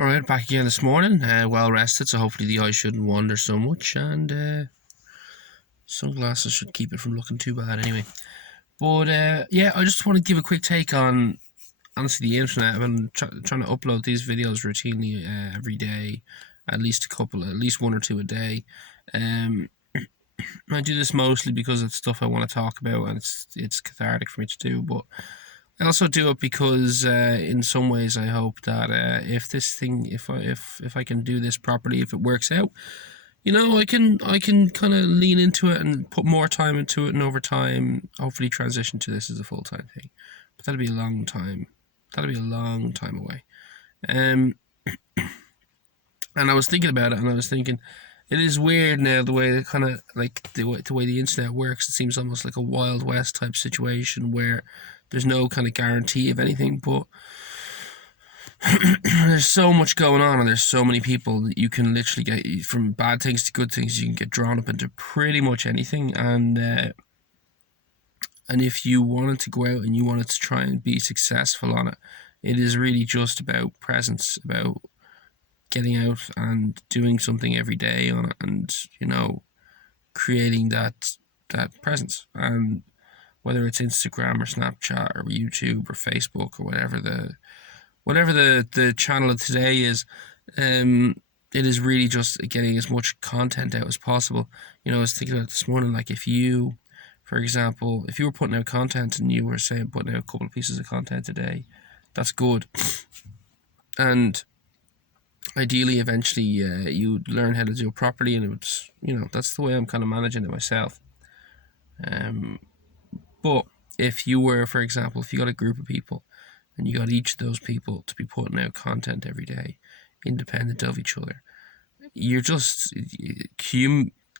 Alright, back again this morning, well rested, so hopefully the eyes shouldn't wander so much, and sunglasses should keep it from looking too bad anyway. But yeah, I just want to give a quick take on, honestly, the internet. I've been trying to upload these videos routinely every day, at least one or two a day. I do this mostly because it's stuff I want to talk about, and it's cathartic for me to do, but I also do it because, in some ways, I hope that if I can do this properly, if it works out, I can kind of lean into it and put more time into it, and over time, hopefully, transition to this as a full-time thing. But that'll be a long time. That'll be a long time away. And I was thinking about it, and I was thinking, it is weird now the way kind of like the way the internet works. It seems almost like a Wild West type situation where there's no kind of guarantee of anything, but there's so much going on, and there's so many people that you can literally get, from bad things to good things, you can get drawn up into pretty much anything. And if you wanted to go out and you wanted to try and be successful on it, it is really just about presence, about getting out and doing something every day on it, and creating that presence. And whether it's Instagram or Snapchat or YouTube or Facebook or whatever the channel of today is, it is really just getting as much content out as possible. I was thinking about this morning, like, if you, for example, if you were putting out content and you were saying putting out a couple of pieces of content a day, that's good. And ideally, eventually, you'd learn how to do it properly, and it would, that's the way I'm kind of managing it myself. But if you were, for example, if you got a group of people and you got each of those people to be putting out content every day, independent of each other, you're just,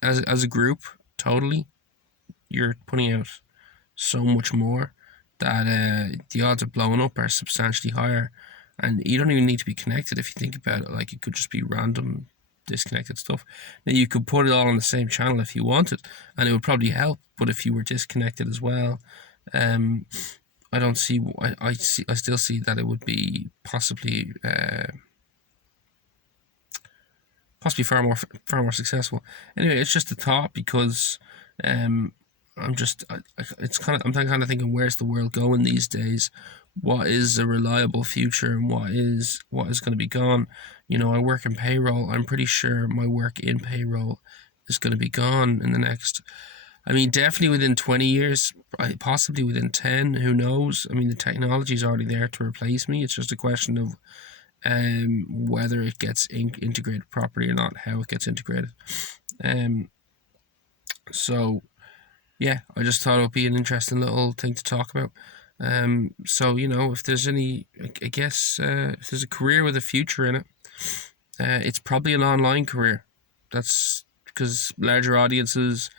as a group, totally, you're putting out so much more that the odds of blowing up are substantially higher. And you don't even need to be connected if you think about it. Like, it could just be random, disconnected stuff. Now, you could put it all on the same channel if you wanted, and it would probably help. But if you were disconnected as well, I don't see. I still see that it would be possibly far more successful. Anyway, it's just a thought, because I'm kind of thinking, where's the world going these days? What is a reliable future, and what is going to be gone? I work in payroll. I'm pretty sure my work in payroll is going to be gone in the next. I mean, definitely within 20 years, possibly within 10. Who knows? I mean, the technology is already there to replace me. It's just a question of whether it gets integrated properly or not, how it gets integrated. So yeah, I just thought it would be an interesting little thing to talk about. So, if there's any, I guess, if there's a career with a future in it, it's probably an online career. That's because larger audiences,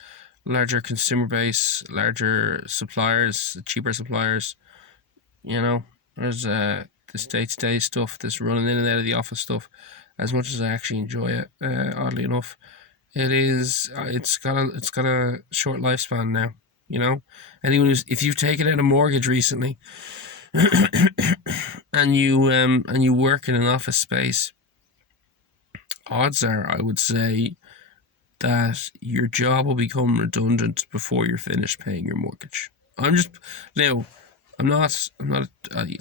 larger consumer base, larger suppliers, cheaper suppliers. There's this day-to-day stuff, this running in and out of the office stuff. As much as I actually enjoy it, oddly enough, it's got a short lifespan now. If you've taken out a mortgage recently, and you work in an office space, odds are, I would say, that your job will become redundant before you're finished paying your mortgage. I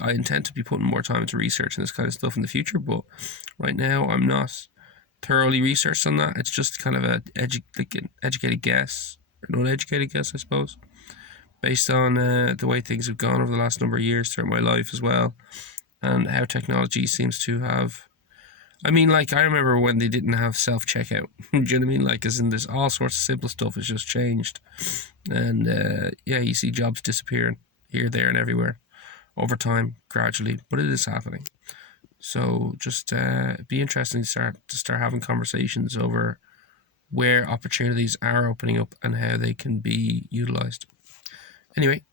intend to be putting more time into research and this kind of stuff in the future, but right now I'm not thoroughly researched on that. It's just kind of an educated guess, or an uneducated guess, I suppose, based on the way things have gone over the last number of years throughout my life as well, and how technology seems to have. I mean, like, I remember when they didn't have self-checkout. Do you know what I mean? Like, as in, there's all sorts of simple stuff has just changed. And, yeah, you see jobs disappearing here, there, and everywhere over time, gradually. But it is happening. So just be interesting to start having conversations over where opportunities are opening up and how they can be utilised. Anyway,